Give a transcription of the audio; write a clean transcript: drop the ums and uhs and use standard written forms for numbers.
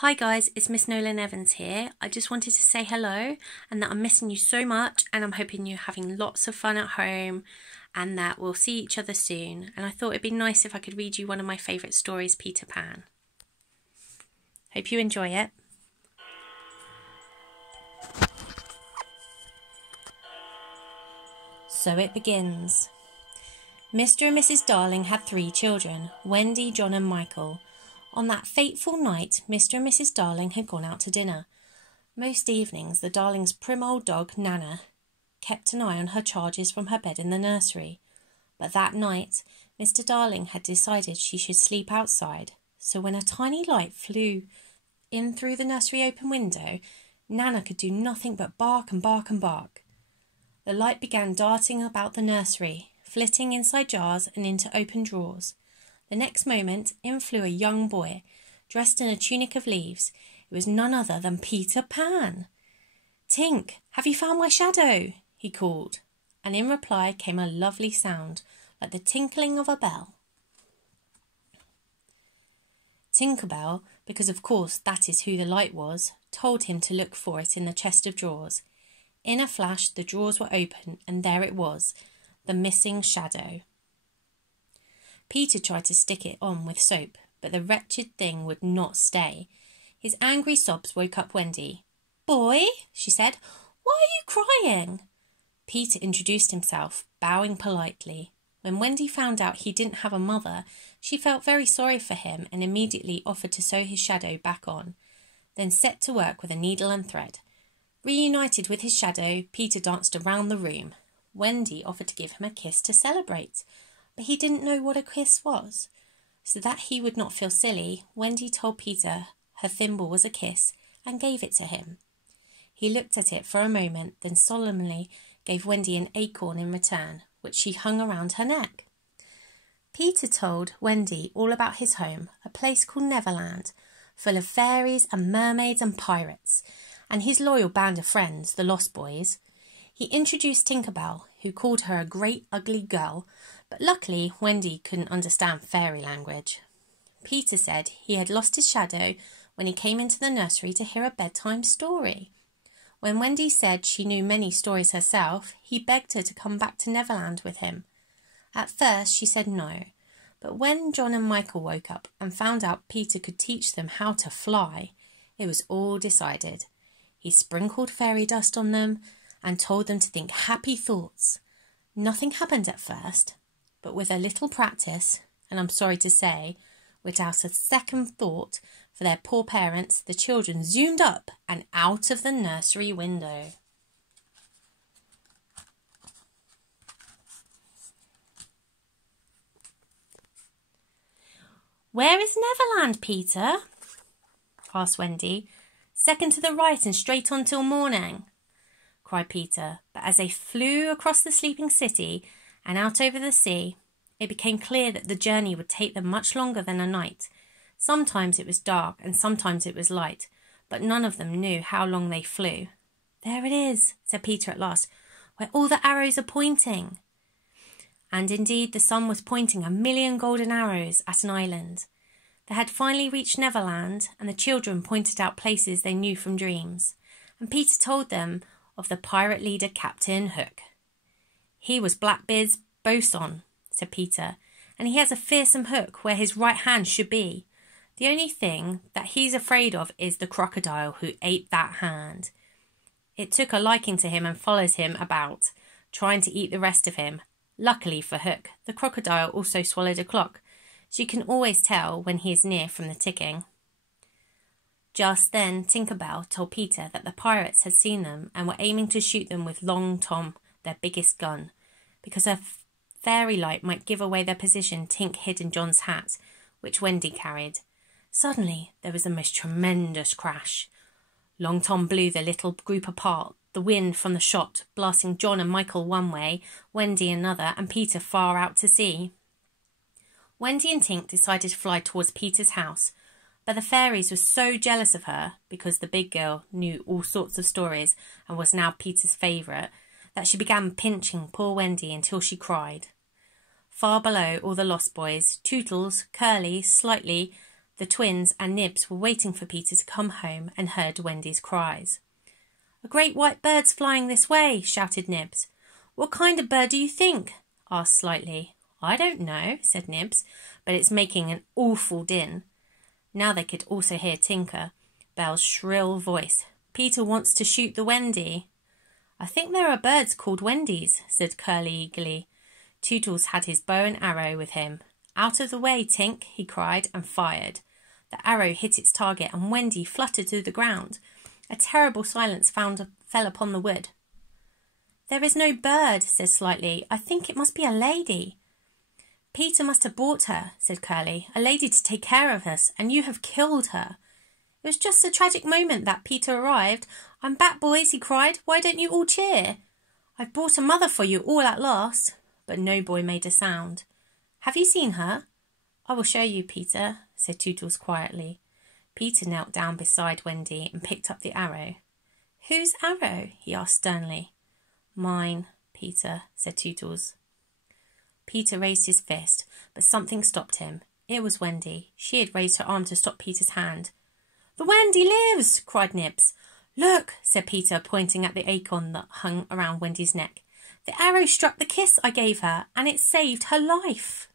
Hi guys, it's Miss Nolan Evans here. I just wanted to say hello and that I'm missing you so much and I'm hoping you're having lots of fun at home and that we'll see each other soon. And I thought it'd be nice if I could read you one of my favourite stories, Peter Pan. Hope you enjoy it. So it begins. Mr. and Mrs. Darling had 3 children, Wendy, John and Michael. On that fateful night, Mr. and Mrs. Darling had gone out to dinner. Most evenings, the Darlings' prim old dog, Nana, kept an eye on her charges from her bed in the nursery. But that night, Mr. Darling had decided she should sleep outside, so when a tiny light flew in through the nursery open window, Nana could do nothing but bark and bark and bark. The light began darting about the nursery, flitting inside jars and into open drawers. The next moment, in flew a young boy, dressed in a tunic of leaves. It was none other than Peter Pan. "Tink, have you found my shadow?" he called, and in reply came a lovely sound, like the tinkling of a bell. Tinker Bell, because of course that is who the light was, told him to look for it in the chest of drawers. In a flash, the drawers were open, and there it was, the missing shadow. Peter tried to stick it on with soap, but the wretched thing would not stay. His angry sobs woke up Wendy. "Boy," she said, "why are you crying?" Peter introduced himself, bowing politely. When Wendy found out he didn't have a mother, she felt very sorry for him and immediately offered to sew his shadow back on, then set to work with a needle and thread. Reunited with his shadow, Peter danced around the room. Wendy offered to give him a kiss to celebrate, but he didn't know what a kiss was. So that he would not feel silly, Wendy told Peter her thimble was a kiss and gave it to him. He looked at it for a moment, then solemnly gave Wendy an acorn in return, which she hung around her neck. Peter told Wendy all about his home, a place called Neverland, full of fairies and mermaids and pirates, and his loyal band of friends, the Lost Boys. He introduced Tinker Bell, who called her a great ugly girl, but luckily Wendy couldn't understand fairy language. Peter said he had lost his shadow when he came into the nursery to hear a bedtime story. When Wendy said she knew many stories herself, he begged her to come back to Neverland with him. At first she said no, but when John and Michael woke up and found out Peter could teach them how to fly, it was all decided. He sprinkled fairy dust on them and told them to think happy thoughts. Nothing happened at first, but with a little practice, and I'm sorry to say, without a second thought for their poor parents, the children zoomed up and out of the nursery window. "Where is Neverland, Peter?" asked Wendy. "Second to the right and straight on till morning," cried Peter, but as they flew across the sleeping city and out over the sea, it became clear that the journey would take them much longer than a night. Sometimes it was dark and sometimes it was light, but none of them knew how long they flew. "There it is," said Peter at last, "where all the arrows are pointing." And indeed the sun was pointing 1,000,000 golden arrows at an island. They had finally reached Neverland, and the children pointed out places they knew from dreams, and Peter told them of the pirate leader Captain Hook. "He was Blackbeard's bosun," said Peter, "and he has a fearsome hook where his right hand should be. The only thing that he's afraid of is the crocodile who ate that hand. It took a liking to him and followed him about, trying to eat the rest of him. Luckily for Hook, the crocodile also swallowed a clock, so you can always tell when he is near from the ticking." Just then Tinker Bell told Peter that the pirates had seen them and were aiming to shoot them with Long Tom, their biggest gun, because a fairy light might give away their position Tink hid in John's hat, which Wendy carried. Suddenly there was the most tremendous crash. Long Tom blew the little group apart, the wind from the shot blasting John and Michael one way, Wendy another, and Peter far out to sea. Wendy and Tink decided to fly towards Peter's house, but the fairies were so jealous of her, because the big girl knew all sorts of stories and was now Peter's favourite, that she began pinching poor Wendy until she cried. Far below all the Lost Boys, Tootles, Curly, Slightly, The twins and Nibs were waiting for Peter to come home and heard Wendy's cries. "A great white bird's flying this way," shouted Nibs. "What kind of bird do you think?" asked Slightly. "I don't know," said Nibs, "but it's making an awful din." Now they could also hear Tinker Bell's shrill voice. "Peter wants to shoot the Wendy." "I think there are birds called Wendy's," said Curly eagerly. Tootles had his bow and arrow with him. "Out of the way, Tink," he cried, and fired. The arrow hit its target, and Wendy fluttered to the ground. A terrible silence fell upon the wood. "There is no bird," said Slightly. "I think it must be a lady." "Peter must have bought her," said Curly. "A lady to take care of us, and you have killed her." It was just a tragic moment that Peter arrived. "I'm back, boys," he cried. "Why don't you all cheer? I've brought a mother for you all at last." But no boy made a sound. "Have you seen her?" "I will show you, Peter," said Tootles quietly. Peter knelt down beside Wendy and picked up the arrow. "Whose arrow?" he asked sternly. "Mine, Peter," said Tootles. Peter raised his fist, but something stopped him. It was Wendy. She had raised her arm to stop Peter's hand. "The Wendy lives!" cried Nibs. "Look," said Peter, pointing at the acorn that hung around Wendy's neck. "The arrow struck the kiss I gave her, and it saved her life."